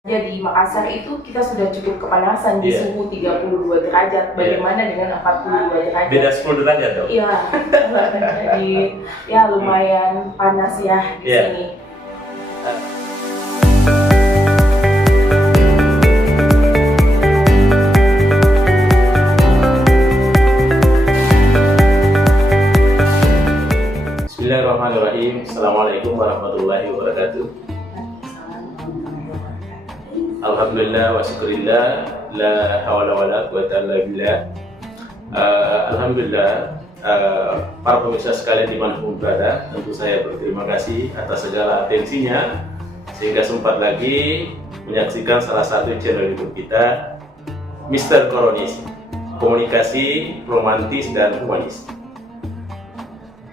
Di Makassar itu kita sudah cukup kepanasan di suhu 32 derajat. Bagaimana dengan 42 derajat? Beda 10 derajat dong? Iya, jadi ya lumayan panas ya di sini. Bismillahirrahmanirrahim. Assalamualaikum warahmatullahi wabarakatuh. Alhamdulillah wa syukurillah, la hawla wa la quwwata illa billah. Alhamdulillah, para pemirsa sekalian dimanapun berada, tentu saya berterima kasih atas segala atensinya sehingga sempat lagi menyaksikan salah satu channel YouTube kita, Mr. Koronis, komunikasi romantis dan humanis.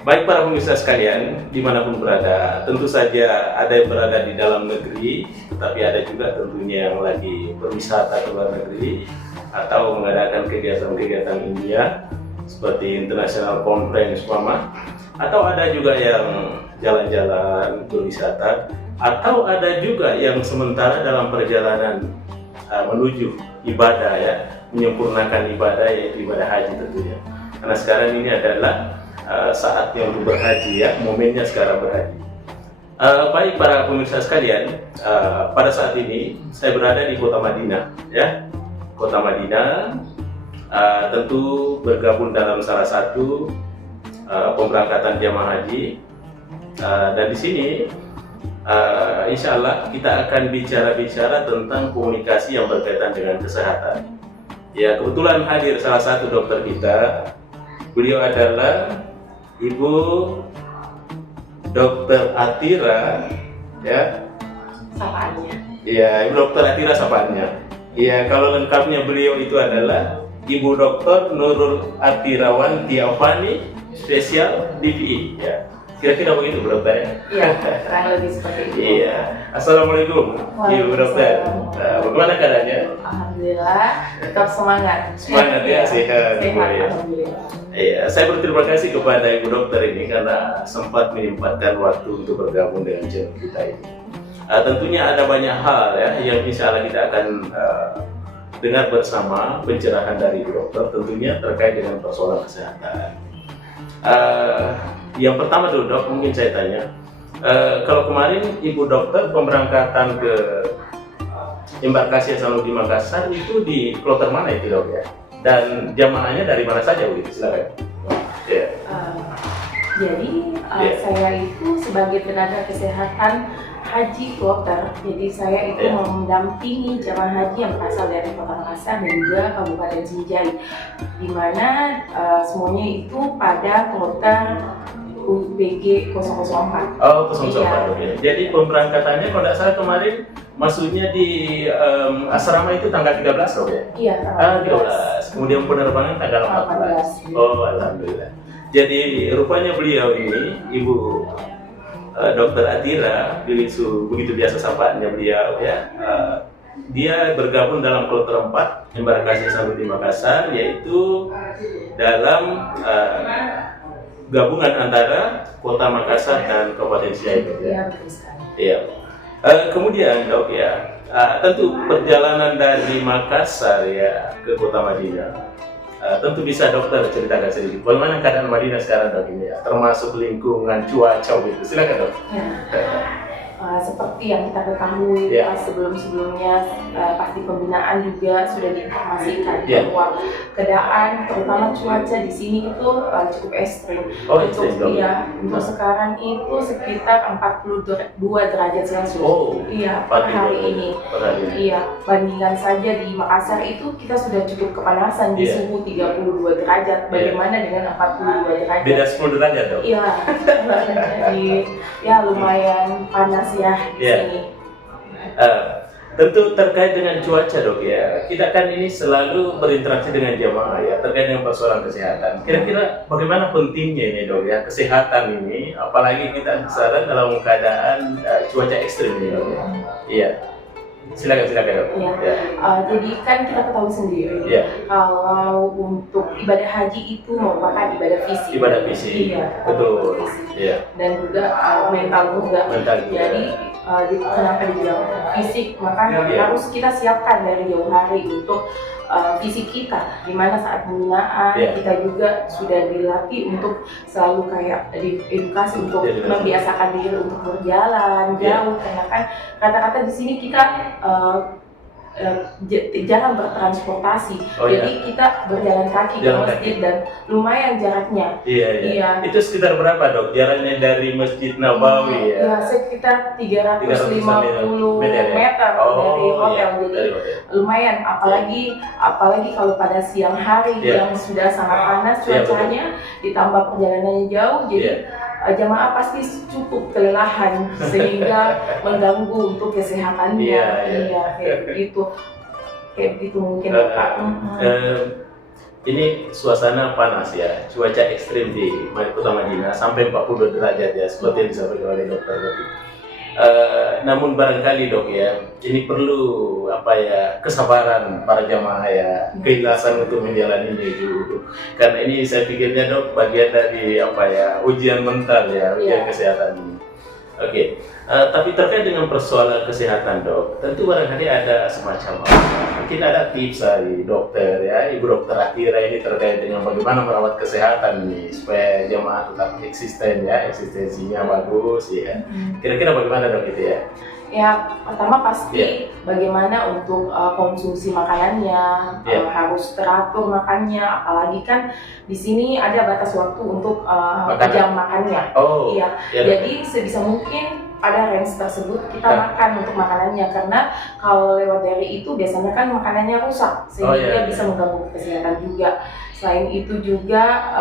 Baik para pemirsa sekalian, dimanapun berada, tentu saja ada yang berada di dalam negeri, tetapi ada juga tentunya yang lagi berwisata ke luar negeri atau mengadakan kegiatan-kegiatan ilmiah seperti International Conference Mama, atau ada juga yang jalan-jalan berwisata, atau ada juga yang sementara dalam perjalanan menuju ibadah ya, menyempurnakan ibadah yaitu ibadah haji tentunya. Karena sekarang ini adalah saatnya untuk berhaji ya, momennya sekarang berhaji. Baik para pemirsa sekalian, pada saat ini saya berada di kota Madinah ya, kota Madinah, tentu bergabung dalam salah satu pemberangkatan jamaah haji, dan di sini insya Allah kita akan bicara-bicara tentang komunikasi yang berkaitan dengan kesehatan. Ya, kebetulan hadir salah satu dokter kita. Beliau adalah Ibu Dr. Atira, ya. Sapaannya. Iya, Ibu Dr. Atira sapaannya. Iya, kalau lengkapnya beliau itu adalah Ibu Dr. Nurul Atirawan Tiafani, spesial DPI, ya. Kira-kira begitu, Bu Dokter ya? Iya, kurang lebih seperti itu. Iya. Assalamualaikum, Ibu Dokter. Bagaimana keadaannya? Alhamdulillah, tetap semangat. Semangat ya, sehat. Sehat, alhamdulillah. Iya, saya berterima kasih kepada Ibu Dokter ini karena sempat menyempatkan waktu untuk bergabung dengan channel kita ini. Tentunya ada banyak hal ya yang insya Allah kita akan dengar bersama pencerahan dari Ibu Dokter, tentunya terkait dengan persoalan kesehatan. Yang pertama dulu Dok, mungkin saya tanya, kalau kemarin Ibu Dokter pemberangkatan ke embarkasi Hasanuddin Makassar itu di kloter mana itu Dok ya? Dan jamaahnya dari mana saja begitu? Silakan. Ya. Jadi saya itu sebagai tenaga kesehatan haji kloter, jadi saya itu mendampingi jamaah haji yang berasal dari Kota Makassar dan juga Kabupaten Sinjai, di mana semuanya itu pada kloter UPG 004. Oh, 004. Ya. Jadi pemberangkatannya kalau tidak salah kemarin maksudnya di asrama itu tanggal 13 loh ya? Iya, tanggal 13. Kemudian penerbangan tanggal 14. Oh, alhamdulillah. Jadi rupanya beliau ini Ibu Dr. Atira, begitu biasa sapaannya beliau ya. Dia bergabung dalam kloter 4 embarkasi Hasanuddin Makassar, yaitu dalam gabungan antara Kota Makassar dan Kabupaten Sinjai. Iya, betul sekali. Iya. Kemudian Dok ya, tentu perjalanan dari Makassar ya ke Kota Madinah, tentu bisa Dokter ceritakan sedikit bagaimana keadaan Madinah sekarang Dok ini ya, termasuk lingkungan cuaca gitu. Silakan Dok. Seperti yang kita ketahui sebelum-sebelumnya, pasti pembinaan juga sudah diinformasikan bahwa keadaan terutama cuaca di sini itu cukup ekstrim. Untuk sekarang itu sekitar 42 derajat Celcius. Per hari ini. Iya, bandingkan saja di Makassar itu kita sudah cukup kepanasan di suhu 32 derajat. Bagaimana dengan 42 derajat? Beda 10 derajat Dok? Iya. Jadi ya lumayan panas ya di sini. Tentu terkait dengan cuaca Dok ya, kita kan ini selalu berinteraksi dengan jamaah ya, terkait dengan persoalan kesehatan. Kira-kira bagaimana pentingnya ini Dok ya, kesehatan ini, apalagi kita sekarang dalam keadaan cuaca ekstrim ini Dok ya. Iya. Silakan Dok. Ya. Jadi kan kita ketahui sendiri kalau untuk ibadah haji itu merupakan ibadah fisik. Ibadah fisik. Iya, betul. Fisik. Dan juga mental juga. Jadi kenapa dibilang fisik, maka harus kita siapkan dari jauh hari untuk fisik kita, dimana saat pembinaan kita juga sudah dilatih untuk selalu kayak diedukasi untuk membiasakan diri untuk berjalan jauh, karena kan kata-kata di sini kita jarang bertransportasi, jadi kita berjalan kaki ke masjid dan lumayan jaraknya. Iya. Itu sekitar berapa dok jaraknya dari Masjid Nabawi ya? Sekitar 350 meter dari hotel, jadi lumayan. Apalagi kalau pada siang hari yang sudah sangat panas cuacanya, ditambah perjalanannya jauh, jadi jamaah pasti cukup kelelahan sehingga mengganggu untuk kesehatannya. Kayak begitu mungkin Pak. Ini suasana panas ya, cuaca ekstrim di Kota Madinah sampai 42 derajat ya, seperti yang disampaikan oleh dokter tadi. Namun barangkali dok ya, ini perlu kesabaran para jamaah ya, keikhlasan untuk menjalani itu. Karena ini saya pikirnya dok bagian dari ujian mental ya, ujian kesehatan ini. Oke. Tapi terkait dengan persoalan kesehatan dok, tentu barangkali ada semacam mungkin ada tips dari dokter ya, Ibu Dokter Atira ini terkait dengan bagaimana merawat kesehatan nih supaya jamaah tetap eksisten ya, eksistensinya bagus ya. Kira-kira bagaimana dok itu ya? Ya, pertama pasti bagaimana untuk konsumsi makanannya, harus teratur makannya, apalagi kan di sini ada batas waktu untuk jam makannya. Jadi sebisa mungkin pada range tersebut kita makan untuk makanannya, karena kalau lewat dari itu biasanya kan makanannya rusak sehingga bisa mengganggu kesehatan juga. Selain itu juga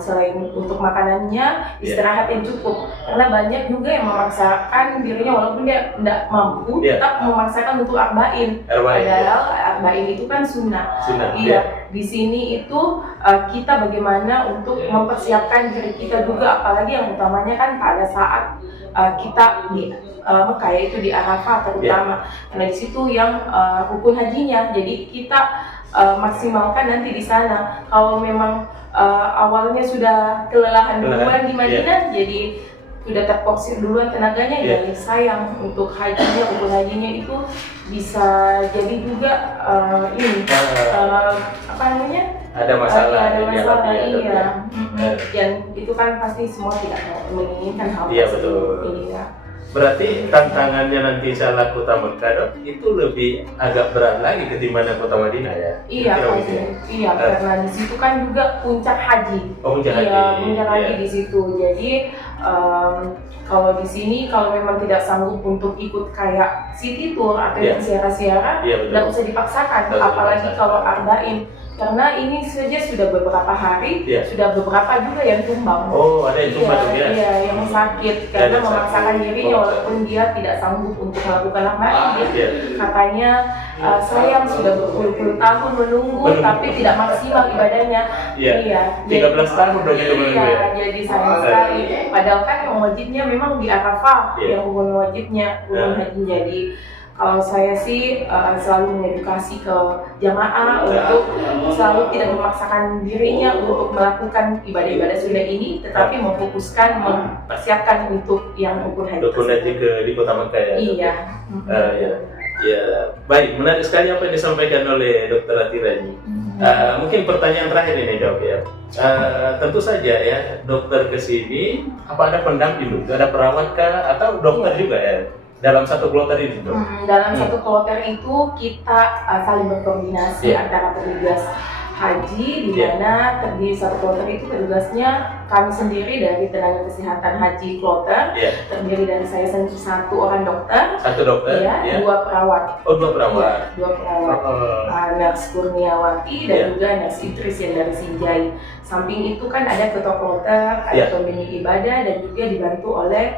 selain untuk makanannya, istirahat yang cukup, karena banyak juga yang memaksakan dirinya walaupun dia tidak mampu tetap memaksakan untuk arba'in, padahal arba'in itu kan sunnah. Di sini itu kita bagaimana untuk mempersiapkan diri kita juga, apalagi yang utamanya kan pada saat kita di Mekah, yaitu di Arafah terutama, karena di situ yang rukun hajinya, jadi kita maksimalkan nanti di sana. Kalau memang awalnya sudah kelelahan duluan di Madinah, jadi sudah terporsir duluan tenaganya, jadi sayang untuk hajinya, rukun hajinya itu bisa jadi juga ada masalah, dan itu kan pasti semua tidak menginginkan hal tersebut. Berarti tantangannya nanti salah Kota Mekah dok, itu lebih agak berat lagi ketimbang Kota Madinah ya? Karena di situ kan juga puncak haji. Puncak haji di situ. Jadi kalau di sini kalau memang tidak sanggup untuk ikut kayak city tour atau ziarah-ziarah, tidak usah dipaksakan. Apalagi kalau arba'in. Karena ini saja sudah beberapa hari, sudah beberapa juga yang tumbang. Ada yang tumbang yang sakit karena memaksakan dirinya walaupun dia tidak sanggup untuk melakukan arba'in. Katanya sayang sudah berpuluh-puluh tahun menunggu tapi tidak maksimal ibadahnya. 13 tahun dong itu menunggu. Jadi sayang sekali. Padahal kan yang wajibnya memang di Arafah, yang rukun wajibnya, rukun haji. Jadi kalau saya sih selalu mengedukasi ke jamaah untuk selalu tidak memaksakan dirinya untuk melakukan ibadah-ibadah sunnah ini, tetapi memfokuskan, mempersiapkan untuk yang rukun haji. Rukun haji di Kota Mekah ya? Baik, menarik sekali apa yang disampaikan oleh Dr. Atira ini. Mungkin pertanyaan terakhir ini dok ya. Tentu saja ya, dokter kesini, apa ada pendamping, ada perawat kah atau dokter juga ya? Dalam satu kloter itu dong? Dalam satu kloter itu kita saling berkoordinasi antara petugas haji, di mana di satu kloter itu petugasnya kami sendiri dari tenaga kesehatan haji kloter, terdiri dari saya sendiri satu orang dokter, dua perawat. Dua perawat. Dua perawat. Nurse Kurniawati dan juga nurse Idris yang dari Sinjai. Samping itu kan ada ketua kloter, ada pembimbing ibadah, dan juga dibantu oleh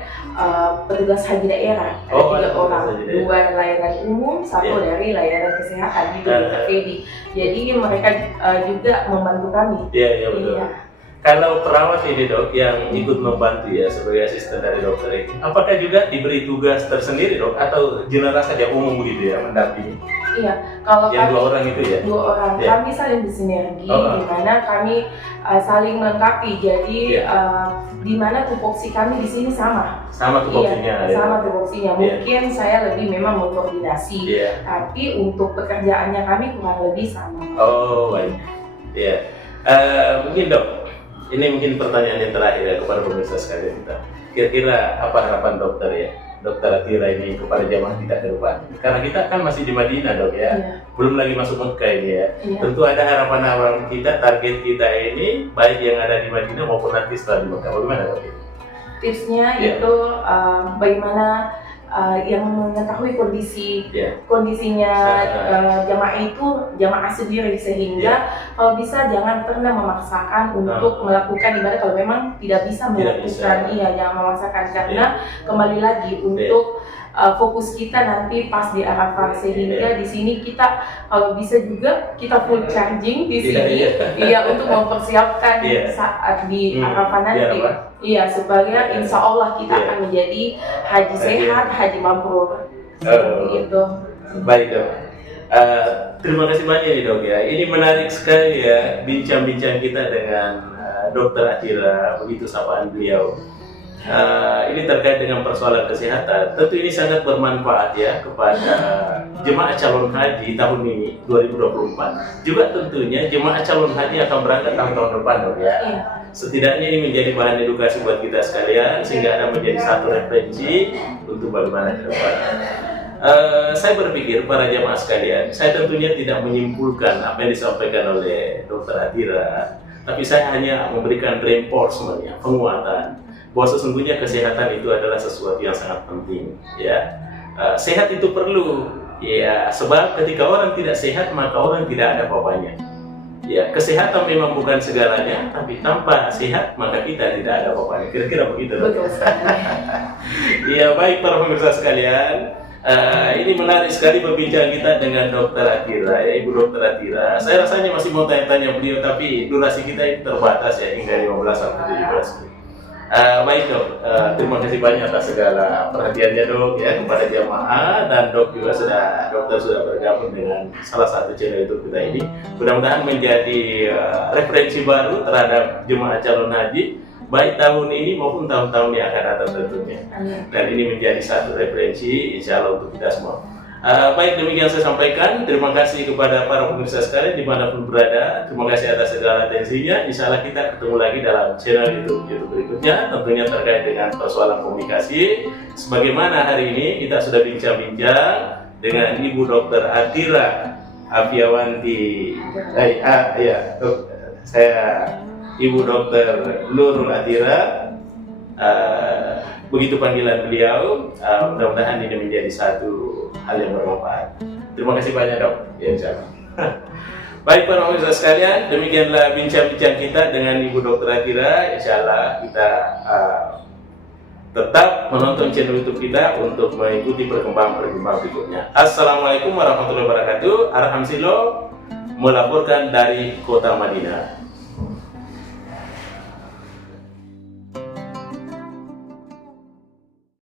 petugas haji daerah. Ada 3 orang, 2 layanan umum, 1 dari layanan kesehatan di Dr. Fedi. Jadi mereka juga membantu kami. Kalau perawat ini dok yang ikut membantu ya sebagai asisten dari dokter ini, apakah juga diberi tugas tersendiri dok atau general saja umum begitu ya mendampingi? Iya, kalau yang kami 2 orang itu ya? 2 orang, Ya. kami saling bersinergi, di mana kami saling melengkapi. Jadi di mana tupoksi kami di sini sama. Sama tupoksinya. Iya, sama tupoksinya. Ya. Mungkin saya lebih memang mengkoordinasi, tapi untuk pekerjaannya kami kurang lebih sama. Oh baik. Ya. Mungkin dok, ini mungkin pertanyaan yang terakhir ya kepada pemirsa sekalian kita. Kira-kira apa harapan dokter ya? Dokter Atira ini kepada jamaah kita ke depan. Karena kita kan masih di Madinah dok ya, belum lagi masuk Mekah ini ya. Tentu ada harapan-harapan kita, target kita ini baik yang ada di Madinah maupun nanti setelah di Mekah. Bagaimana dok? Tipsnya itu bagaimana yang mengetahui kondisinya jamaah sendiri, sehingga kalau bisa jangan pernah memaksakan untuk melakukan ibadah kalau memang tidak bisa melakukan. Jangan memaksakan, karena kembali lagi untuk fokus kita nanti pas di Arafah, sehingga di sini kita kalau bisa juga kita full charging di sini untuk mempersiapkan saat di Arafah nanti. Supaya insya Allah kita akan menjadi haji sehat, haji mabrur. Gitu. Baik dok. Terima kasih banyak nih dok ya. Ini menarik sekali ya bincang-bincang kita dengan Dokter Atira, begitu sapaan beliau. Ini terkait dengan persoalan kesehatan. Tentu ini sangat bermanfaat ya kepada jemaah calon haji tahun ini 2024. Juga tentunya jemaah calon haji akan berangkat tahun depan dok ya. Setidaknya ini menjadi bahan edukasi buat kita sekalian, sehingga ada menjadi satu referensi untuk bagaimana ke depan. Saya berpikir para jamaah sekalian, saya tentunya tidak menyimpulkan apa yang disampaikan oleh Dokter Atira, tapi saya hanya memberikan reinforcement, penguatan, bahwa sesungguhnya kesehatan itu adalah sesuatu yang sangat penting. Ya, sehat itu perlu. Ya, sebab ketika orang tidak sehat maka orang tidak ada apa-apanya. Ya, kesehatan memang bukan segalanya, tapi tanpa sehat maka kita tidak ada apa-apanya. Kira-kira begitu. Betul sekali. Ya, baik para pemirsa sekalian. Ini menarik sekali berbincang kita dengan Dokter Atira, ya Ibu Dokter Atira. Saya rasanya masih mau tanya-tanya beliau, tapi durasi kita itu terbatas ya, hingga 15 sampai 17 menit. Baik dok, terima kasih banyak atas segala perhatiannya dok ya kepada jamaah, dan dokter sudah bergabung dengan salah satu channel YouTube kita ini. Mudah-mudahan menjadi referensi baru terhadap jemaah calon haji baik tahun ini maupun tahun-tahun yang akan datang tentunya. Dan ini menjadi satu referensi insya Allah untuk kita semua. Baik, demikian saya sampaikan. Terima kasih kepada para pemirsa sekalian dimanapun berada. Terima kasih atas segala atensinya. Insya Allah kita ketemu lagi dalam channel YouTube berikutnya, tentunya terkait dengan persoalan komunikasi. Sebagaimana hari ini kita sudah bincang-bincang dengan Ibu Dokter Atira Afiawanti. Saya Ibu Dokter Nurul Atira. Begitu panggilan beliau. Mudah-mudahan ini menjadi satu hal yang bermanfaat. Terima kasih banyak dok. Ya, insya Allah. Baik para pemirsa sekalian, demikianlah bincang-bincang kita dengan Ibu Dokter Atira. Insya Allah kita tetap menonton channel YouTube kita untuk mengikuti perkembangan berikutnya. Assalamualaikum warahmatullahi wabarakatuh. Arham Silo melaporkan dari Kota Madinah.